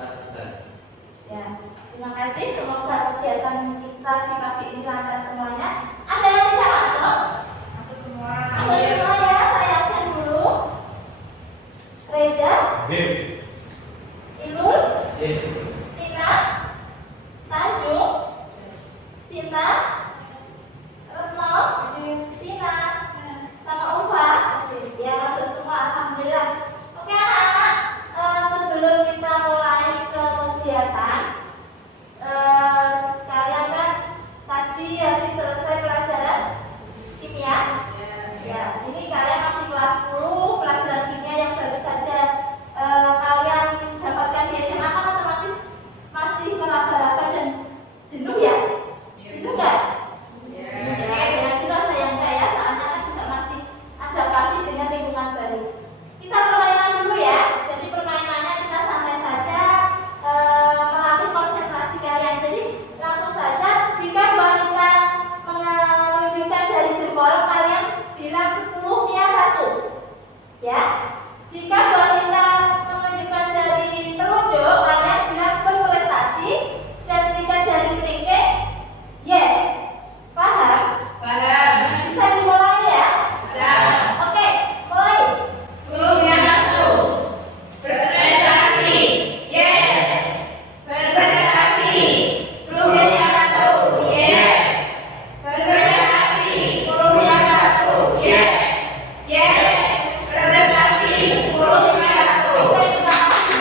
Ya, terima kasih. Semoga kegiatan kita di pagi ini lancar semuanya. Ada yang tidak masuk? Masuk semua. Masuk semua ya. Saya absen dulu. Reza, Ilul, Tina, Tanjung, Sinta, Retno, Tina, sama Ufa. Ya, masuk semua. Alhamdulillah. Oke anak-anak, sebelum kita mulai ke kegiatan, kalian kan tadi habis selesai pelajaran kimia. Ya, ini kalian masih kelas 10, pelajaran kimia yang baru saja kalian dapatkan di SMA, kan otomatis masih meraba-raba dan jenuh ya? Jenuh nggak? Ya, jenuh sayang saya, soalnya kan juga masih adaptasi dengan lingkungan baru. Kita permainan dulu ya. Jadi permainannya kita santai saja, melatih konsentrasi kalian. Jadi langsung saja, jika wanita menunjukkan jari jempol, kalian bilang 10 nya 1. Ya. Jika wanita menunjukkan jari telunjuk, kalian bilang berprestasi. Dan jika jari kelingking, yes. Paham? Bisa dimulai ya? Oke, mulai. 10 nya 1. Berprestasi. Yes. Berprestasi. 10 nya 1. Yes. Berprestasi. 10 nya 1. Yes. Yes. Berprestasi. 10 nya 1. Oke, terima kasih.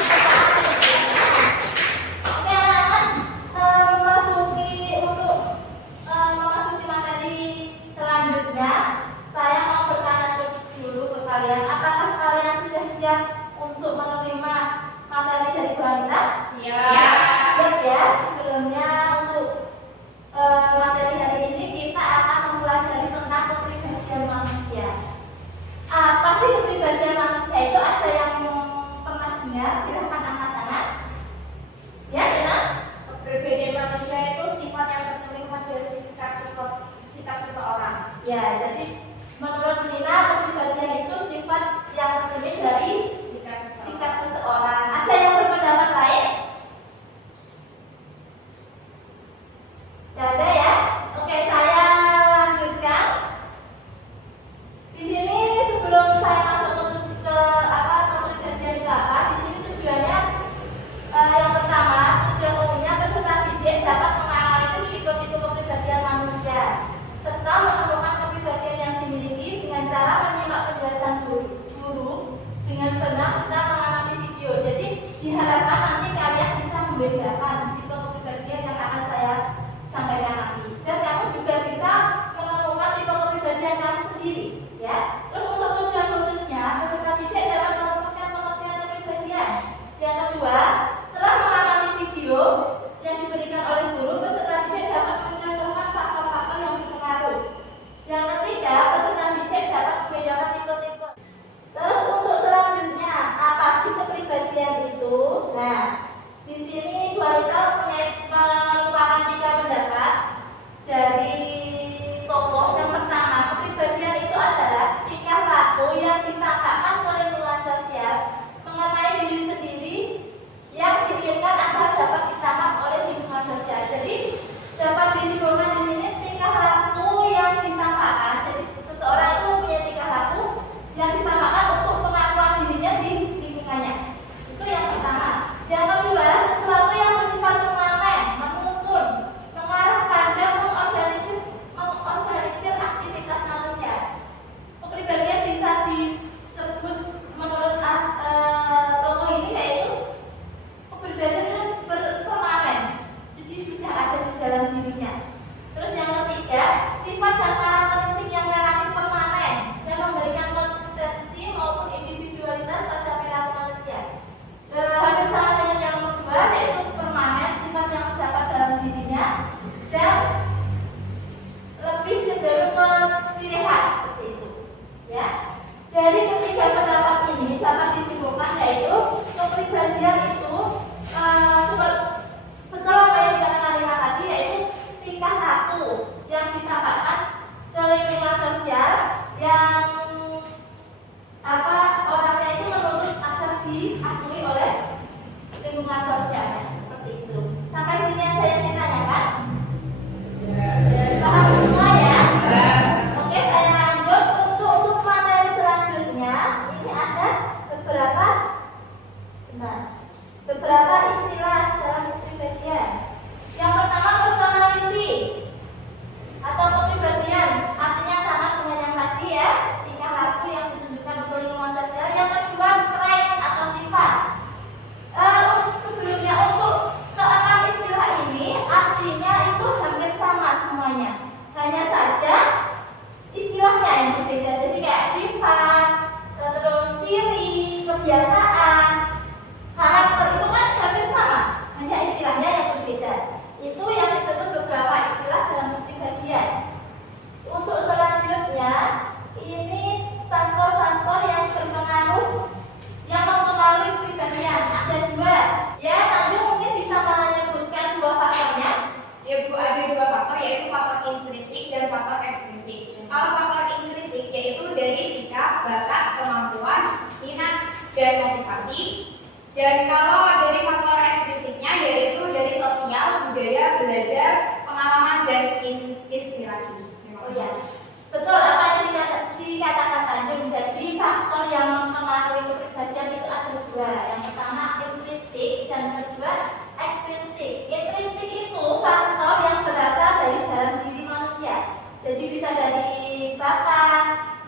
Oke, anak-anak, memasuki materi selanjutnya, saya mau bertanya dulu ke kalian, apakah kalian sudah siap untuk menerima materi dari Bu Anita? Siap ya. Sebelumnya untuk materi hari ini kita akan mempelajari tentang kepribadian manusia. Apa sih kepribadian manusia itu? Ada yang pernah dengar? Silahkan angkat tangan. Ya, Ina? Kepribadian manusia itu sifat yang tercermin pada sikap seseorang. Ya, jadi menurut Nina, kepribadian itu sifat yang tercermin dari sikap seseorang. Ada yang berpendapat lain? Tidak ada ya? Oke, saya lanjutkan. Di sini sebelum saya masuk ke kepribadian itu apa? Di sini tujuannya yang pertama, tujuan umumnya peserta didik dapat menganalisis tipe-tipe kepribadian manusia serta menemukan kepribadian yang dimiliki dengan cara menyimak penjelasan guru dengan benar serta mengamati video. Jadi diharapkan nanti kalian bisa membedakan tipe kepribadian yang akan saya sampaikan nanti, dan kamu juga bisa menemukan tipe kepribadian kamu sendiri, ya. Terus untuk tujuan khususnya, peserta didik dapat merumuskan pengertian kepribadian. Yang kedua, setelah mengamati video yang diberikan oleh guru, peserta didik dapat mencontohkan faktor-faktor yang berpengaruh. Yang ketiga, peserta didik dapat membedakan tipe-tipe. Terus untuk selanjutnya, apa sih kepribadian itu? Nah, di sini Bu Anita merupakan 3 pendapat dari tokoh. Yang pertama, kepribadian itu adalah tingkah laku yang ditampakkan ke lingkungan sosial mengenai diri sendiri yang diinginkan agar dapat ditangkap oleh lingkungan sosial. Jadi dapat disimpulkan di sini tingkah laku yang ditampakkan. Jadi seseorang itu punya tingkah laku yang ditampakkan untuk pengakuan dirinya di lingkungannya. Itu yang pertama. Yang kedua,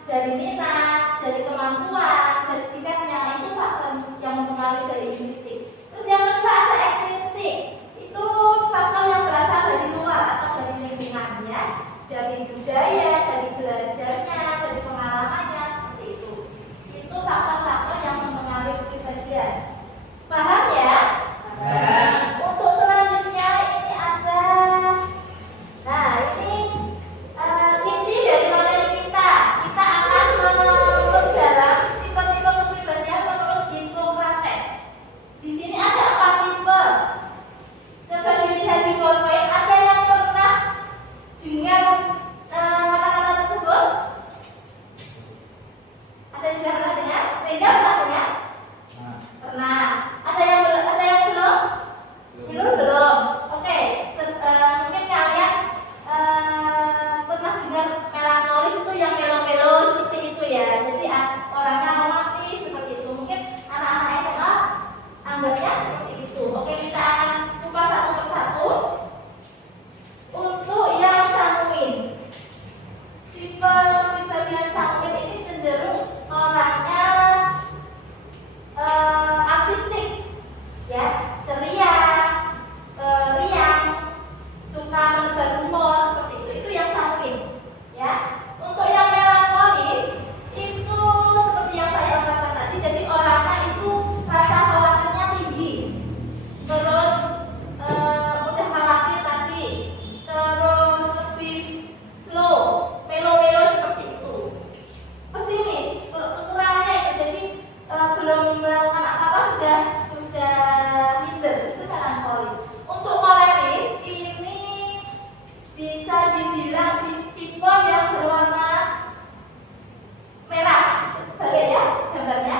dari minat, dari kemampuan, dari sikapnya, itu faktor yang mempengaruhi dari intrinsik. Terus yang kedua ada ekstrinsik, itu faktor yang berasal dari luar atau dari lingkungannya, dari budaya, dari belajarnya, dari pengalamannya, seperti itu. Itu faktor-faktor yang mempengaruhi kepribadian. Paham ya? Untuk selanjutnya ini ada, nah ini inti dari materi kita. Kita akan memperdalam tipe-tipe kepribadian menurut Hippocrates. Di sini ada 4 tipe. Coba dilihat di PowerPoint. Ada yang pernah dengar kata-kata tersebut? Ada yang sudah pernah dengar? Reza pernah dengar? Pernah. Ada yang belum? Belum. Oke. Mungkin kalian pernah dengar melankolis itu yang melo-melo seperti itu ya. Jadi orangnya romantis seperti itu. Mungkin anak-anak SMA anggapnya seperti itu. Oke, kita akan kupas satu persatu. Untuk yang sanguin, tipe kepribadian sanguin ini cenderung orangnya artistik, ya, ceria, riang, suka menebar humor seperti itu. Itu yang sanguin, ya. Untuk yang melankolis itu seperti yang saya katakan tadi. Jadi orangnya itu rasa khawatirnya tinggi, terus mudah khawatir tadi, terus lebih slow, melo-melo seperti itu. Pesimis, kekurangannya itu jadi belum melakukan apa-apa sudah minder, itu melankolis. Untuk koleris ini bisa dibilang tipe yang berwarna merah. Balik ya gambarnya.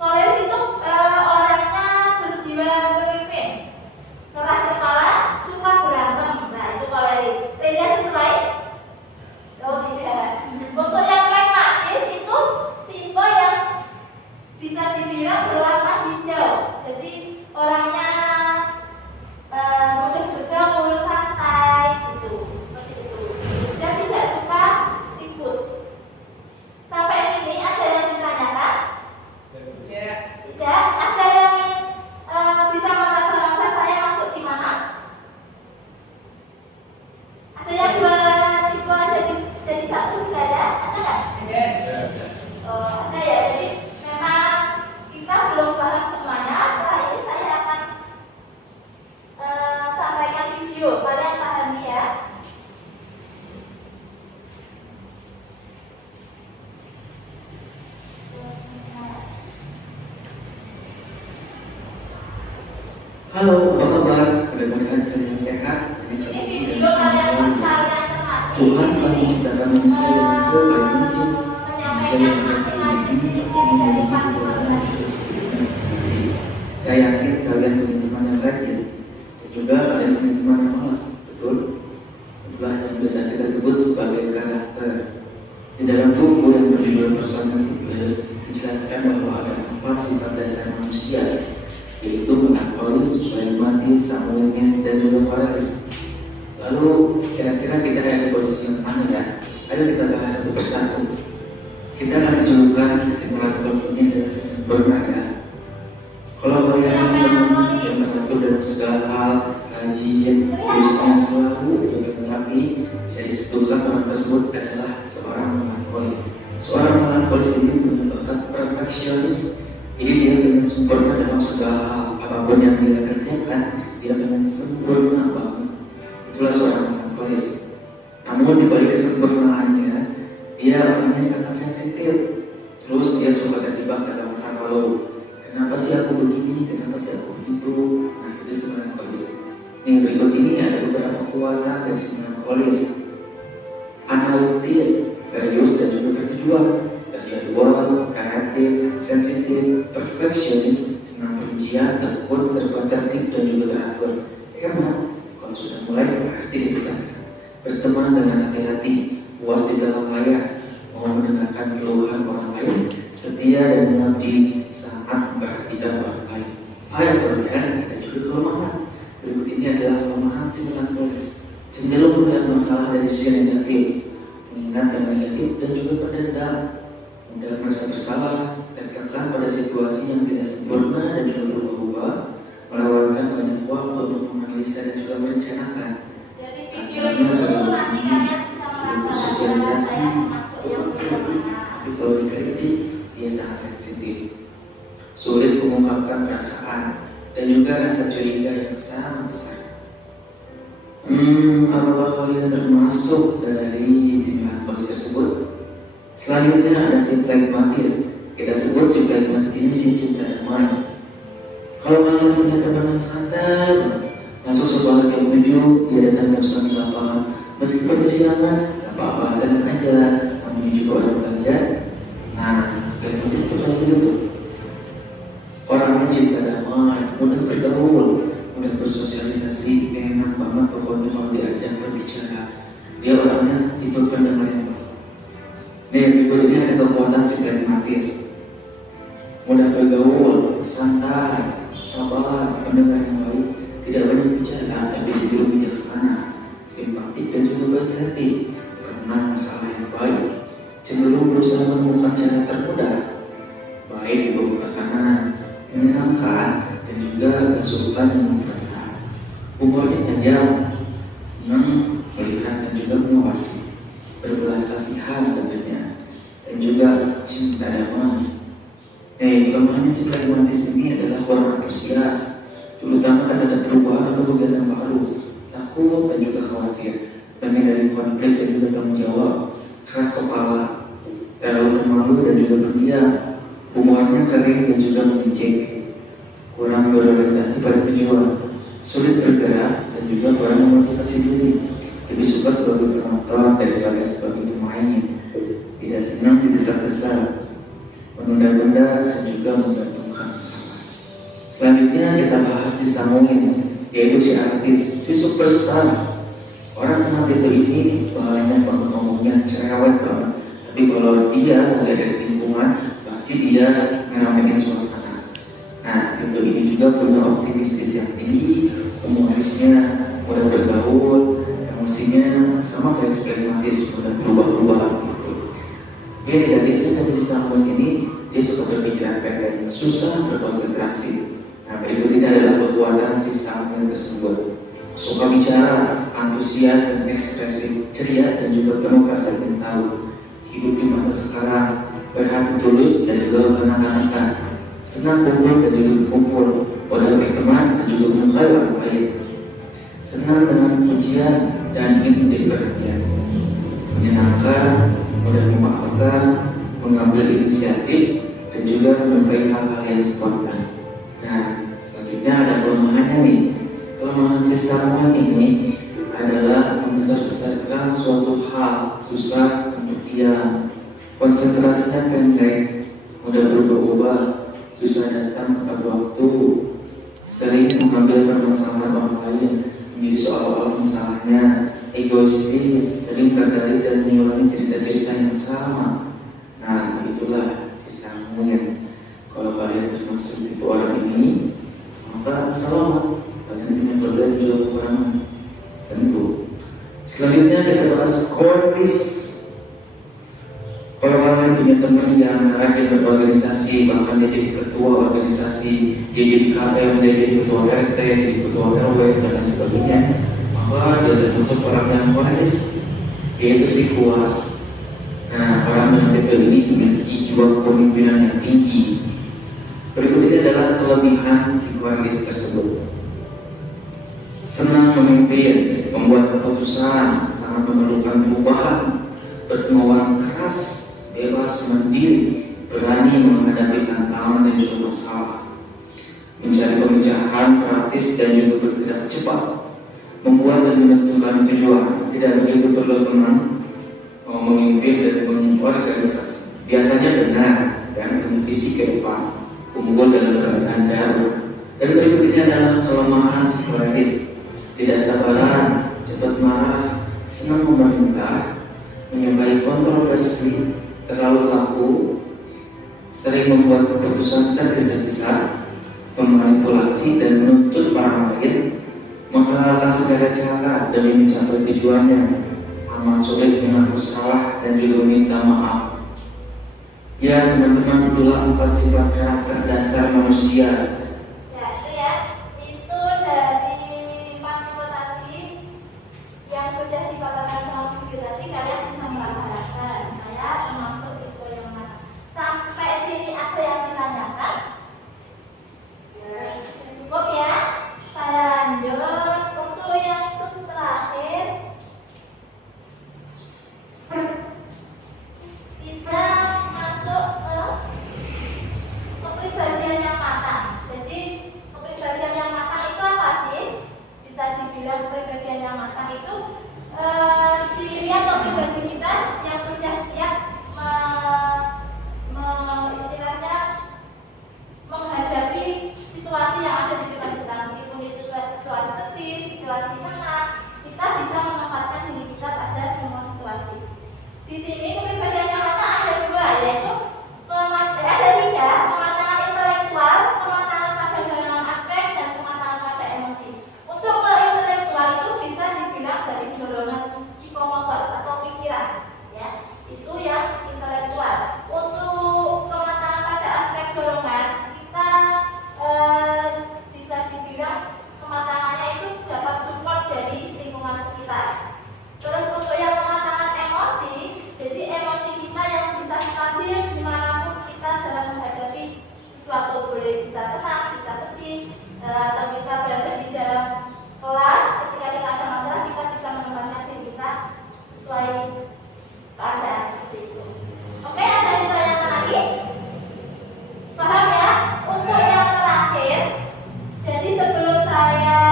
Koleris itu orangnya berjiwa pemimpin, keras kepala, suka berantem. Nah, itu koleris. Reza sesuai? Oh tidak. Untuk yang pragmatis itu tipe yang bisa dibilang berwarna hijau. Jadi orangnya mudah bergaul, santai gitu, seperti itu. Dan tidak suka ribut. Sampai sini ada yang ditanyakan? Tidak. Ada yang bisa menebak saya masuk di mana? Ada yang dua tipe jadi satu nggak ada? Ada nggak? Oh, ada ya. Jadi memang kita belum paham semuanya. Setelah ini saya akan sampaikan video. Kalian pahami ya. Halo, apa kabar? Mudah-mudahan kalian sehat. Ini video kalian cermati. Tuhan telah menciptakan manusia dengan sebaik mungkin. Manusia yang berkenan ini pasti menjadi kekuatan dan masing-masing. Saya yakin kalian punya teman yang rajin dan juga kalian punya teman yang malas, betul? Itulah yang biasa kita sebut sebagai karakter. Di dalam buku yang berjudul Personality Plus dijelaskan bahwa ada 4 sifat dasar manusia, yaitu melankolis, pragmatis, sanguinis, dan juga koleris. Lalu kira-kira kita ada di posisi yang mana ya? Ayo kita bahas satu persatu. Kita kasih julukan kesimpulan course ini adalah sempurna ya. Kalau kalian teman-teman yang teratur dalam segala hal, rajin, terusnya selalu menjaga rapi, bisa disebutkan orang tersebut adalah seorang melankolis. Seorang melankolis ini punya bakat perfeksionis. Jadi dia ingin sempurna dalam segala hal, apapun yang dia kerjakan, dia ingin sempurna banget. Itulah seorang melankolis. Namun di balik kesempurnaannya, dia orangnya sangat sensitif. Terus dia suka terjebak dalam masa lalu. Kenapa sih aku begini? Kenapa sih aku begitu? Nah, itu si melankolis. Nih berikut ini ada beberapa kekuatan dari si melankolis. Analitis, serius dan juga bertujuan. Terjadwal, kreatif, sensitif, perfeksionis, senang perincian, tekun, serba tertib dan juga teratur. Hemat, kalau sudah mulai pasti dituntaskan. Berteman dengan hati-hati, puas di dalam layar, mau mendengarkan keluhan orang lain, setia dan mengabdi, sangat memperhatikan orang lain. Ada kelebihan, ada juga kelemahan. Berikut ini adalah kelemahan si melankolis. Cenderung melihat masalah dari sisi negatif, minat yang negatif dan juga pendendam, mudah merasa bersalah, terkekang pada situasi yang tidak sempurna dan juga berubah-ubah, melewatkan banyak waktu untuk menganalisa dan juga merencanakan. Jadi video dulu nanti kalian bisa bersosialisasi, tukang kritik, tapi kalau dikritik dia sangat sensitif, sulit mengungkapkan perasaan dan juga rasa curiga yang sangat besar. Apakah kalian termasuk dari 9 polis tersebut? Selanjutnya ada si pragmatis. Kita sebut si pragmatis ini si cinta damai. Kalau kalian punya teman yang santai, masuk sekolah jam 7, dia datang jam 9 lapangan, meskipun kesiangan, gak apa-apa, tenang aja. Namanya juga orang belajar. Nah, si pragmatis itu kayak gitu tuh. Orangnya cinta damai, mudah bergaul, mudah bersosialisasi, enak banget pokoknya kalau diajak berbicara. Dia orangnya tipe pendengar yang baik. Nih, tipe ini ada kekuatan si pragmatis, mudah bergaul, santai, sabar, pendengar yang baik, tidak banyak bicara, tapi cenderung bijaksana, simpatik dan juga baik hati, pernah masalah yang baik, cenderung berusaha menemukan cara termudah, baik di bawah tekanan, menyenangkan, dan juga suka dengan perasaan. Umurnya tajam, senang melihat dan juga mengawasi, berbelas kasihan tentunya, dan juga cinta damai. Kelemahannya si pragmatis ini adalah kurang antusias, terutama terhadap perubahan atau kegiatan baru, takut dan juga khawatir, banyak dari konflik dan juga tanggung jawab, keras kepala, terlalu pemalu dan juga pendiam, humornya kering dan juga mengejek, kurang berorientasi pada tujuan, sulit bergerak dan juga kurang memotivasi diri, lebih suka sebagai penonton daripada sebagai pemain, tidak senang didesak-desak, menunda-nunda dan juga menggantungkan masalah. Selanjutnya kita bahas si Samuin, yaitu si artis, si superstar. Orang kenal tipe ini banyak banget ngomongnya, cerewet banget. Tapi kalau dia lagi ada di lingkungan, pasti dia ngeramein suasana. Nah, tipe ini juga punya optimistis yang tinggi, humorisnya, mudah bergaul, emosinya sama kayak pragmatis, mudah berubah-ubah gitu. Tapi negatifnya dari si Samus ini, dia suka berpikiran pendek, susah berkonsentrasi. Nah, berikut ini adalah kekuatan si Samuel tersebut. Suka bicara, antusias dan ekspresif, ceria dan juga penuh rasa ingin tahu. Hidup di masa sekarang, berhati tulus dan juga kanak-kanakan, senang kumpul dan juga berkumpul, mudah berteman dan juga menyukai orang lain, senang dengan pujian dan ingin menjadi perhatian, menyenangkan, mudah memaafkan, mengambil inisiatif dan juga menyukai hal-hal yang spontan. Nah, selanjutnya ada kelemahannya nih. Kelemahan si Samuel ini adalah membesar-besarkan suatu hal, susah untuk diam, konsentrasinya pendek, mudah berubah-ubah, susah datang tepat waktu, sering mengambil permasalahan orang lain menjadi soal-soal masalahnya, egoistis, sering berdalih dan mengulangi cerita-cerita yang sama. Nah, itulah si Samuel. Kalau kalian termasuk tipe orang ini, maka selamat, kalian punya kelebihan juga kekurangan tentu. Selanjutnya kita bahas Cortis. Kalau kalian punya teman yang rajin berorganisasi, bahkan dia jadi ketua organisasi, dia jadi KM, dia jadi ketua RT, jadi ketua RW dan lain sebagainya, maka dia termasuk orang yang Cortis, yaitu si kuat. Nah, orang yang tipe ini memiliki jiwa kepemimpinan yang tinggi. Berikut ini adalah kelebihan si Cortis tersebut. Senang memimpin, membuat keputusan, sangat memerlukan perubahan, berkemauan keras, bebas mandiri, berani menghadapi tantangan dan juga masalah, mencari pemecahan praktis dan juga bergerak cepat, membuat dan menentukan tujuan, tidak begitu perlu teman, memimpin dan mengorganisasi, biasanya benar dan punya visi ke depan, unggul dalam keadaan darurat. Dan berikut ini adalah kelemahan psikologis, tidak sabaran, cepat marah, senang memerintah, menyukai kontroversi, terlalu kaku, sering membuat keputusan tergesa-gesa, memanipulasi dan menuntut orang lain, menghalalkan segala cara demi mencapai tujuannya, amat sulit mengaku salah dan juga meminta maaf. Ya teman-teman, itulah 4 sifat karakter dasar manusia. Ya, itu ya. Itu dari 4 tipe tadi yang sudah dipaparkan sama video tadi, kalian bisa melaksanakan. Saya termasuk tipe yang mana? Sampai sini ada yang ditanyakan? Ya, cukup ya. Saya lanjut untuk yang terakhir. Kita masuk ke kepribadian yang matang. Jadi kepribadian yang matang itu apa sih? Bisa dibilang kepribadian yang matang itu dilihat kepribadian kita yang sudah siap istilahnya menghadapi situasi yang ada di depan kita. Meskipun itu situasi sedih, situasi senang, kita bisa menempatkan diri kita pada semua situasi. Di sini kepribadian yang matang ada 2, yaitu ada 3, kematangan intelektual, kematangan pada dalam aspek, dan kematangan pada emosi. Untuk ke intelektual itu bisa dibilang dari dorongan psikomotor atau pikiran, ya, itu yang intelektual. Untuk kematangan pada aspek dorongan, kita bisa dibilang kematangannya itu dapat support dari lingkungan sekitar. Terus untuk yang kematangan emosi, jadi emosi kita yang bisa stabil dimanapun kita dalam menghadapi sesuatu, boleh bisa senang, bisa sedih, atau kita berada di dalam kelas, ketika kita ada masalah kita bisa menempatkan diri kita sesuai keadaan seperti itu. Oke, ada ditanyakan lagi? Paham ya? Untuk yang terakhir, jadi sebelum saya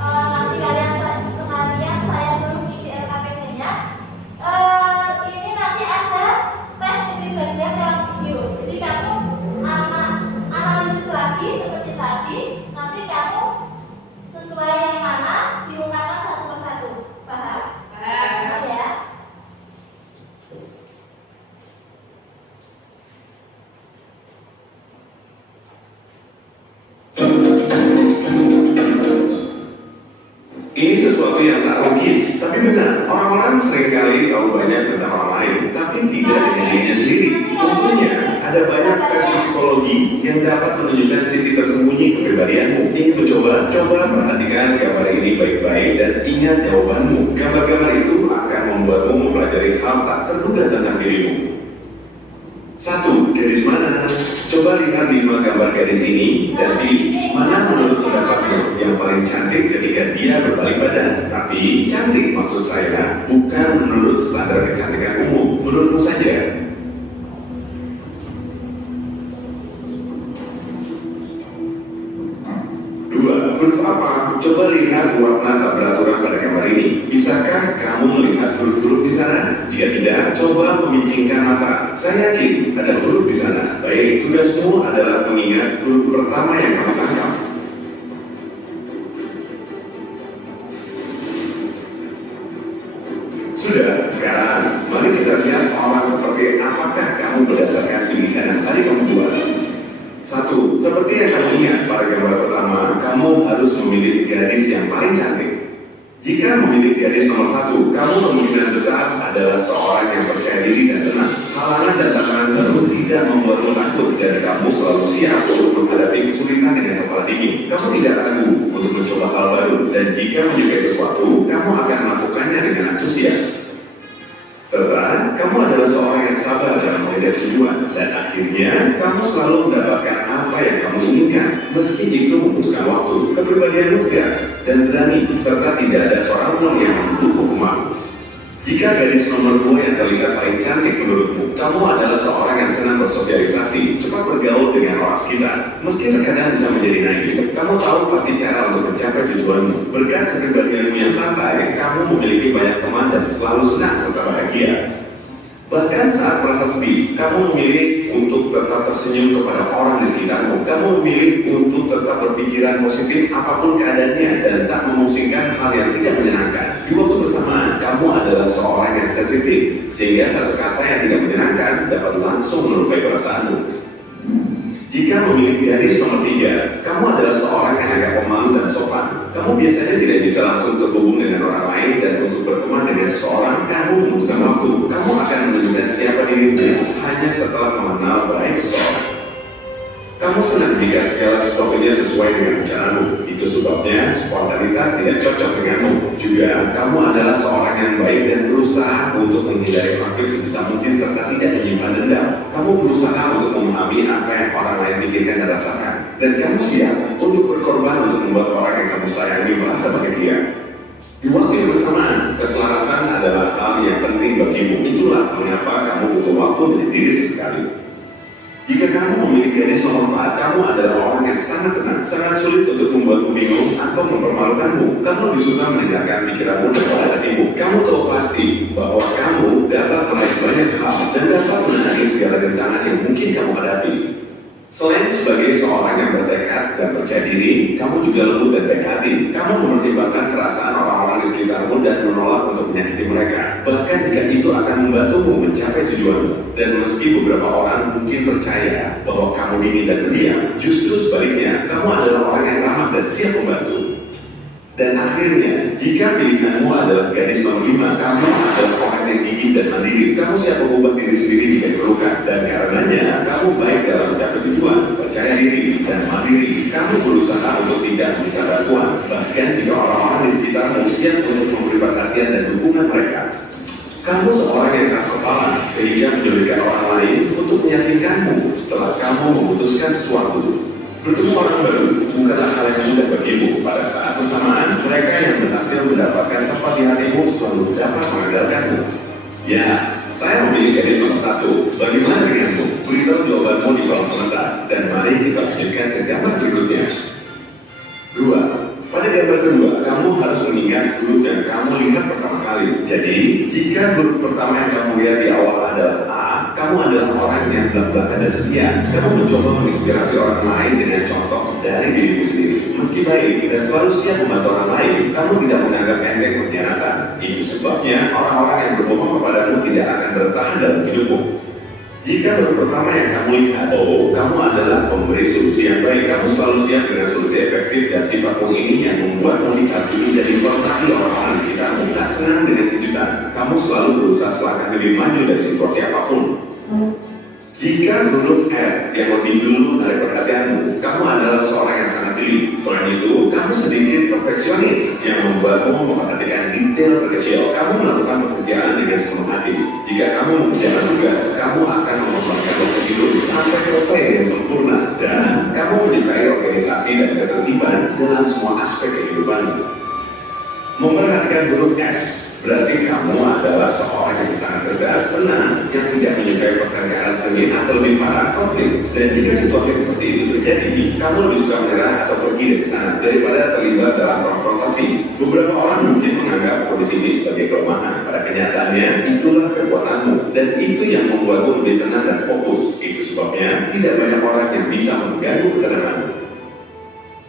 nanti kalian sekalian saya suruh isi LKPD-nya, ini nanti ada tes kepribadian dalam video. Jadi kamu analisis lagi seperti tadi, nanti kamu sesuai yang mana diungkapkan satu persatu. Paham? Paham ya? Ini sesuatu yang tak logis, tapi benar. Orang-orang seringkali tahu banyak tentang orang lain, tapi tidak dengan dirinya sendiri. Tentunya, ada banyak tes psikologi yang dapat menunjukkan sisi tersembunyi kepribadianmu. Ingin mencoba? Coba perhatikan gambar ini baik-baik dan ingat jawabanmu. Gambar-gambar itu akan membuatmu mempelajari hal tak terduga tentang dirimu. 1. Gadis mana? Coba lihat 5 gambar gadis ini dan pilih mana menurut pendapatmu yang paling cantik ketika dia berbalik badan. Tapi cantik maksud saya bukan menurut standar kecantikan umum, menurutmu saja. 2. Huruf apa? Coba lihat warna tak beraturan pada gambar ini. Bisakah kamu melihat huruf-huruf di sana? Jika tidak, coba memicingkan mata. Saya yakin ada huruf di sana. Baik, tugasmu adalah mengingat huruf pertama yang kamu tangkap. Sudah, sekarang mari kita lihat orang seperti apakah kamu berdasarkan pilihan yang tadi kamu buat. 1. Seperti yang kamu ingat pada gambar pertama, kamu harus memilih gadis yang paling cantik. Jika memilih gadis nomor 1, kamu kemungkinan besar adalah seorang yang percaya diri dan tenang. Halangan dan tantangan baru tidak membuatmu takut dan kamu selalu siap untuk menghadapi kesulitan dengan kepala dingin. Kamu tidak ragu untuk mencoba hal baru dan jika menyukai sesuatu, kamu akan melakukannya dengan antusias. Serta, kamu adalah seorang yang sabar dalam mengejar tujuan dan akhirnya kamu selalu mendapatkan apa yang kamu inginkan meski itu membutuhkan waktu. Kepribadianmu tegas dan berani serta tidak ada seorang pun yang menutup hukumanmu. Jika gadis nomor 2 yang terlihat paling cantik menurutmu, kamu adalah seorang yang senang bersosialisasi, cepat bergaul dengan orang sekitar. Meski terkadang bisa menjadi naif, kamu tahu pasti cara untuk mencapai tujuanmu. Berkat kepribadianmu yang santai, kamu memiliki banyak teman dan selalu senang serta bahagia. Bahkan saat merasa sedih, kamu memilih untuk tetap tersenyum kepada orang di sekitarmu. Kamu memilih untuk tetap berpikiran positif apapun keadaannya dan tak memusingkan hal yang tidak menyenangkan. Di waktu bersamaan, kamu adalah seorang yang sensitif, sehingga satu kata yang tidak menyenangkan dapat langsung melukai perasaanmu. Jika memilih gadis nomor 3, kamu adalah seorang yang agak pemalu malu dan sopan. Kamu biasanya tidak bisa langsung terhubung dengan orang lain, dan untuk berteman dengan seseorang, kamu membutuhkan waktu. Kamu akan menunjukkan siapa dirimu hanya setelah mengenal baik seseorang. Kamu senang jika segala sesuatunya sesuai dengan rencanamu. Itu sebabnya spontanitas tidak cocok denganmu. Juga, kamu adalah seorang yang baik dan berusaha untuk menghindari konflik sebisa mungkin serta tidak menyimpan dendam. Kamu berusaha untuk memahami apa yang orang lain pikirkan dan rasakan. Dan kamu siap untuk berkorban untuk membuat orang yang kamu sayangi merasa bahagia. Di waktu yang bersamaan, keselarasan adalah hal yang penting bagimu. Itulah mengapa kamu butuh waktu menyendiri sesekali. Jika kamu memiliki gadis nomor 4, kamu adalah orang yang sangat tenang, sangat sulit untuk membuatmu bingung atau mempermalukanmu. Kamu lebih suka mendengarkan pikiranmu daripada hatimu. Kamu tahu pasti bahwa kamu dapat meraih banyak hal dan dapat menangani segala rintangan yang mungkin kamu hadapi. Selain sebagai seorang yang bertekad dan percaya diri, kamu juga lembut dan baik hati. Kamu mempertimbangkan perasaan orang-orang di sekitarmu dan menolak untuk menyakiti mereka. Bahkan jika itu akan membantumu mencapai tujuanmu. Dan meski beberapa orang mungkin percaya bahwa kamu dingin dan pendiam, justru sebaliknya, kamu adalah orang yang ramah dan siap membantu. Dan akhirnya, jika pilihanmu adalah gadis nomor 5, kamu adalah orang yang gigih dan mandiri. Kamu siap mengubah diri sendiri jika diperlukan. Dan karenanya, kamu baik dalam mencapai tujuan, percaya diri, dan mandiri. Kamu berusaha untuk tidak meminta bantuan. Bahkan jika orang-orang di sekitarmu siap untuk memberi perhatian dan dukungan mereka. Kamu seorang yang keras kepala, sehingga menyulitkan orang lain untuk meyakinkanmu setelah kamu memutuskan sesuatu. Bertemu orang baru bukanlah hal yang mudah bagimu. Pada saat bersamaan, mereka yang berhasil mendapatkan tempat di hatimu selalu dapat mengandalkanmu. Ya, saya memilih gadis nomor 1. Bagaimana denganmu? Beritahu jawabanmu di kolom komentar, dan mari kita lanjutkan ke gambar berikutnya. 2. Pada gambar kedua, kamu harus mengingat huruf yang kamu lihat pertama kali. Jadi, jika huruf pertama yang kamu lihat di awal adalah A, kamu adalah orang yang belak-belakan dan setia. Kamu mencoba menginspirasi orang lain dengan contoh dari dirimu sendiri. Meski baik dan selalu siap membantu orang lain, kamu tidak menganggap enteng pengkhianatan. Itu sebabnya orang-orang yang berbohong kepadamu tidak akan bertahan dalam hidupmu. Jika huruf pertama yang kamu lihat O, kamu adalah pemberi solusi yang baik. Kamu selalu siap dengan solusi efektif, dan sifatmu ini yang membuatmu dikagumi dan dihormati orang-orang di sekitarmu. Tak senang dengan kejutan, kamu selalu berusaha selangkah lebih maju dari situasi apapun. Jika huruf R yang lebih dulu menarik perhatianmu, kamu adalah seorang yang sangat jeli. Selain itu, kamu sedikit perfeksionis yang membuatmu memperhatikan detail terkecil. Kamu melakukan pekerjaan dengan sepenuh hati. Jika kamu mengerjakan tugas, kamu akan mengembangkan waktu tidur sampai selesai dengan sempurna. Dan kamu menyukai organisasi dan ketertiban dalam semua aspek kehidupanmu. Memperhatikan huruf S berarti kamu adalah seorang yang sangat cerdas, tenang, yang tidak menyukai pertengkaran sengit atau lebih parah konflik. Dan jika situasi seperti itu terjadi, kamu lebih suka menyerah atau pergi dari sana daripada terlibat dalam konfrontasi. Beberapa orang mungkin menganggap kondisi ini sebagai kelemahan. Pada kenyataannya, itulah kekuatanmu, dan itu yang membuatmu lebih tenang dan fokus. Itu sebabnya tidak banyak orang yang bisa mengganggu ketenanganmu.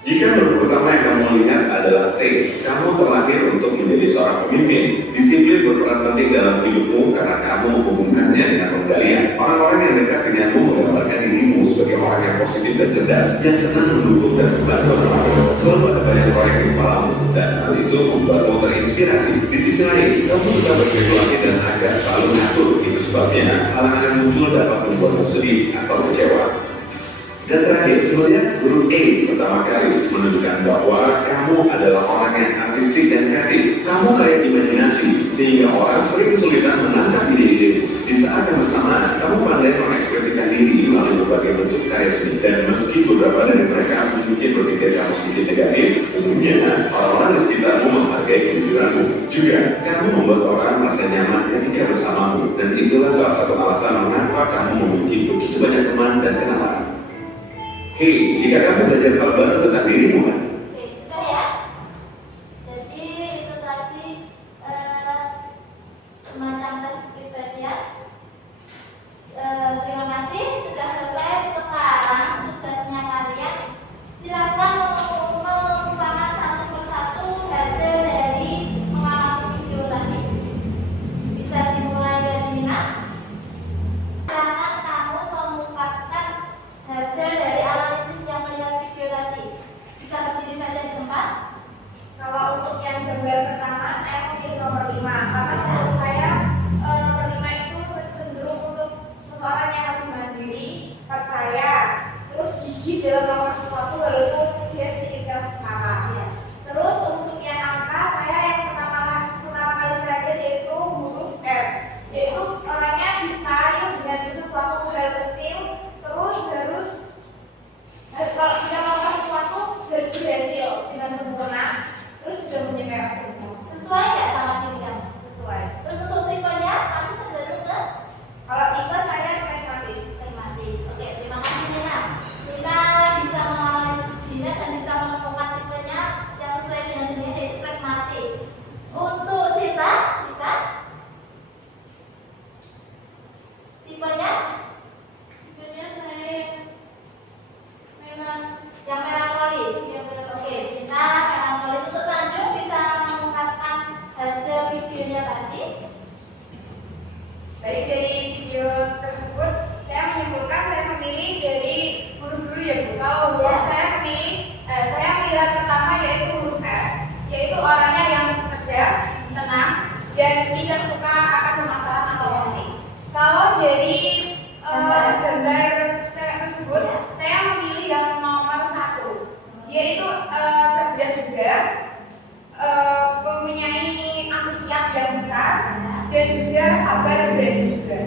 Jika huruf pertama yang kamu lihat adalah T, kamu terlahir untuk menjadi seorang pemimpin. Disiplin berperan penting dalam hidupmu karena kamu menghubungkannya dengan pengendalian. Orang-orang yang dekat denganmu menggambarkan dirimu sebagai orang yang positif dan cerdas, yang senang mendukung dan membantu orang lain. Selalu ada banyak proyek di kepalamu, dan hal itu membuatmu terinspirasi. Di sisi lain, kamu suka berspekulasi dan agak selalu mengatur. Itu sebabnya halangan yang muncul dapat membuatmu sedih atau kecewa. Dan terakhir, melihat huruf E pertama kali menunjukkan bahwa kamu adalah orang yang artistik dan kreatif. Kamu kaya imajinasi, sehingga orang sering kesulitan menangkap ide-ide. Di saat yang bersamaan, kamu pandai mengekspresikan diri melalui berbagai bentuk karya seni. Dan meski beberapa dari mereka mungkin berpikir kamu sedikit negatif, umumnya orang-orang di sekitarmu menghargai kejujuranmu. Juga, kamu membuat orang merasa nyaman ketika bersamamu. Dan itulah salah satu alasan mengapa kamu memiliki begitu banyak teman dan kenalan. Hei, jika kamu belajar hal baru tentang dirimu, kan? Oke, sudah ya. Jadi itu tadi semacam tes kepribadian. Terima kasih sudah selesai. Sekarang tugasnya kalian silakan mengumpulkan satu persatu hasil dari mengamati video tadi. Bisa dimulai dari Nina. Silakan kamu mengungkapkan hasil dari analisis yang melihat video tadi. Bisa berdiri saja di tempat. Kalau untuk yang gambar pertama saya memilih nomor 5 karena menurut saya nomor 5 itu cenderung untuk seseorang yang lebih mandiri, percaya, terus gigih dalam melakukan sesuatu walaupun dia sedikit keras kepala. Ya. Terus untuk yang angka saya yang pertama kali saya lihat yaitu huruf R, yaitu orangnya detail dengan sesuatu hal kecil, terus harus kalau bisa melakukan sesuatu harus berhasil dengan sempurna, terus sudah menyamai organisasi. Sesuai nggak sama diri kamu? Sesuai. Terus untuk tipenya, aku cenderung ke Kalau tipe saya pragmatis. pragmatis. Oke, terima kasih Nina. Kita bisa menganalisis dirinya dan bisa menemukan tipenya yang sesuai dengan dirinya yaitu pragmatis. Untuk Sita, bisa? Tipenya? Tipenya saya Yang melankolis. Oke, Sita melankolis. Untuk Tanjung bisa mengungkapkan hasil videonya tadi. Baik, dari video tersebut saya menyimpulkan saya memilih dari huruf dulu ya Bu. Kalau huruf saya melihat pertama yaitu huruf S, yaitu orangnya yang cerdas, tenang, dan tidak suka akan permasalahan atau konflik. Kalau dari gambar cewek tersebut, saya memilih yang nomor 1. Dia itu cerdas juga, mempunyai antusias yang besar, dan juga sabar dan berani juga.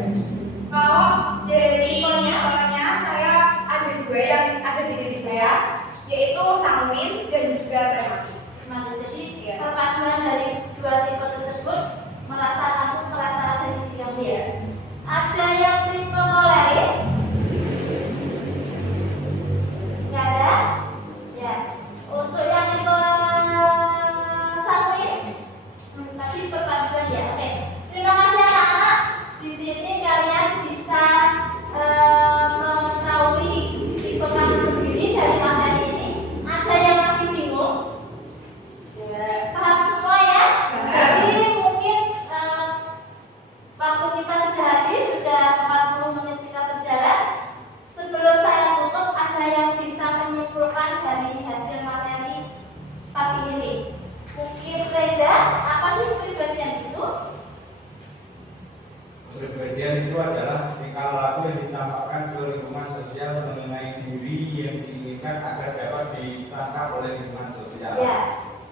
Kalau dari tipenya saya ada 2 yang ada di diri saya, yaitu sanguin dan juga pragmatis. Jadi perpaduan dari dua tipe tersebut merasa kamu merasa ada di diri kamu. Iya. Ada yang tipe koleris? Nggak ada? Ya. Untuk yang tipe sanguin? Tadi perpaduan ya. Oke. Terima kasih anak-anak. Di sini kalian bisa mengetahui tipe kamu sendiri dari materi ini. Ada yang masih bingung? Paham semua ya? Jadi mungkin waktu kita sudah habis, sudah 40 menit kita berjalan. Sebelum saya tutup, ada yang bisa menyimpulkan dari hasil materi pagi ini. Mungkin Reza, apa sih kepribadian itu? Kepribadian itu adalah tingkah laku yang ditampakkan ke lingkungan sosial mengenai diri yang diinginkan agar dapat ditangkap oleh lingkungan sosial. Ya,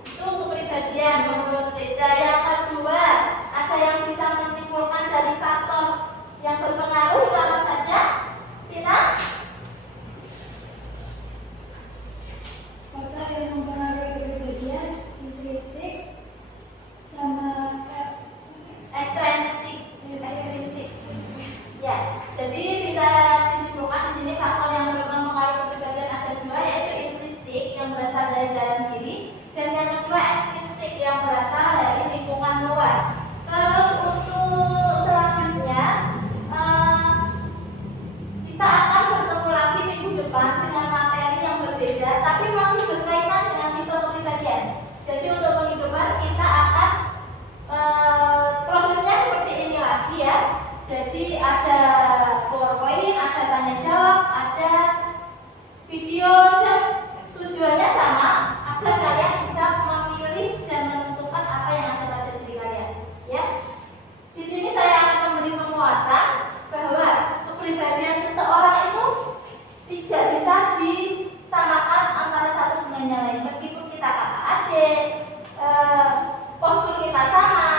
itu kepribadian menurut Reza. Yang kedua, ada yang bisa menyimpulkan dari faktor yang berpengaruh itu apa saja? Tina? Faktor yang mempengaruhi kepribadian intrinsik sama Ekstrinsik. Ya, jadi bisa disimpulkan di sini faktor yang mempengaruhi kepribadian ada 2, yaitu intrinsik yang berasal dari dalam diri dan yang kedua ekstrinsik yang berasal dari lingkungan luar. Terus untuk selanjutnya kita akan bertemu lagi minggu depan dengan materi yang berbeda tapi masih berkaitan dengan tipe kepribadian. Jadi untuk minggu depan kita akan prosesnya seperti ini lagi ya. Jadi ada PowerPoint, ada tanya jawab, ada video dan tujuannya sama agar kalian bisa memilih dan menentukan apa yang ada pada diri kalian. Ya. Di sini saya akan memberi penguatan bahwa kepribadian seseorang itu tidak bisa disamakan antara satu dengan yang lain. Meskipun kita kakak adik, postur kita sama,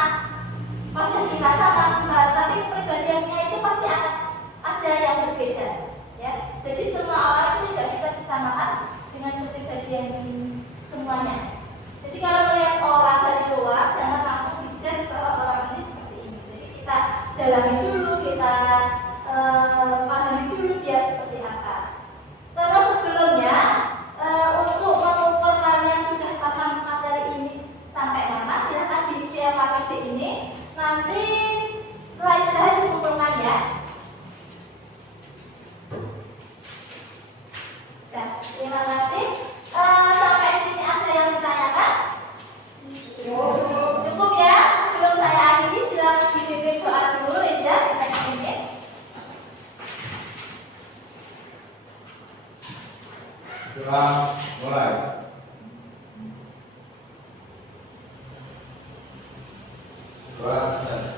wajah kita sama, tapi kepribadiannya itu pasti akan ada yang berbeda. Ya, jadi semua orang itu tidak bisa disamakan dengan kepribadian semuanya. Jadi kalau melihat orang dari luar, jangan langsung dijudge bahwa orang ini seperti ini. Jadi kita dalami dulu, kita pahami dulu dia seperti apa. Terus sebelumnya untuk mengukur kalian sudah paham materi ini sampai mana, silahkan diisi PPT ini. Nanti slide-slide dikumpulkan ya. Ya, terima kasih. Sampai sini ada yang ditanyakan? Cukup ya. Sebelum saya akhiri, silakan dipimpin doa dulu, Reza. Kita pimpin. Doa mulai. 2, 3.